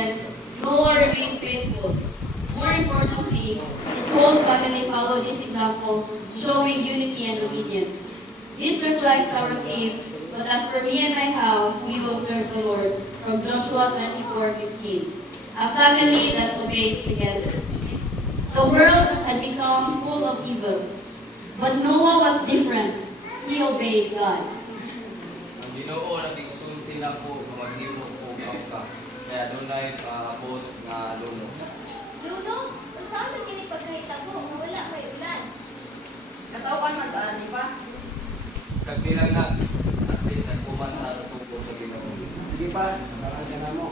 disobedience, Noah remained faithful. More importantly, his whole family followed his example, showing unity and obedience. This reflects our faith, but as for me and my house, we will serve the Lord. From Joshua 24:15. A family that obeys together. The world had become full of evil, but Noah was different. He obeyed God. Ang Ginoo nagigsulti nako nga maghimo og angka. Kaya dunay paabot nga luno. Luno, unsaon man kini pagkahitabo nga wala may ulan? Katawan man taan di ba? Sagdi lang na, at least nagpumanta sa suko sa Ginoo. Sige pa, parang ka na mo.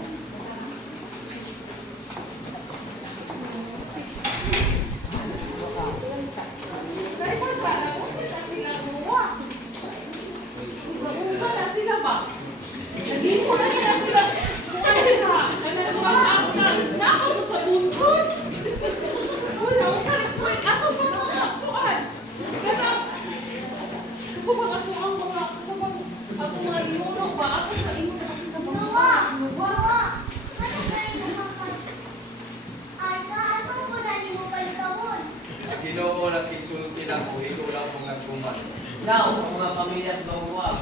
Noah! Noah! Ano kayo naman? Ay, kaasang ko na ni mo palikawon. Ang Ginoo nagigsulti nako ilo lang mga tuman. Daw, ang mga pamilya sa bawah.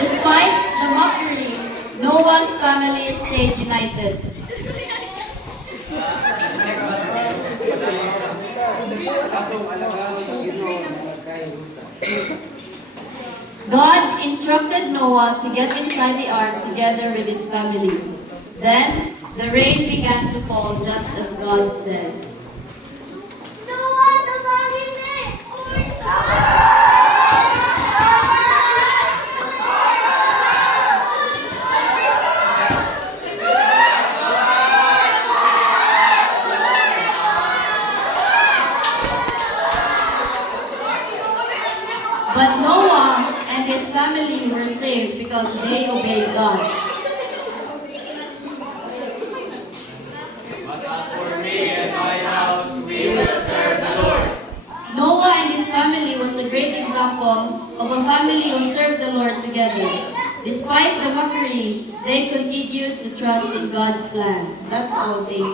Despite the mockery, Noah's family stayed united. Atong alagaan sa Ginoo nga magkahiusa. God instructed Noah to get inside the ark together with his family. Then, the rain began to fall just as God said. Noah, tabangin eh! But Noah and his family were saved because they obeyed God. But as for me and my house, we will serve the Lord. Noah and his family was a great example of a family who served the Lord together. Despite the mockery, they continued to trust in God's plan. That's all they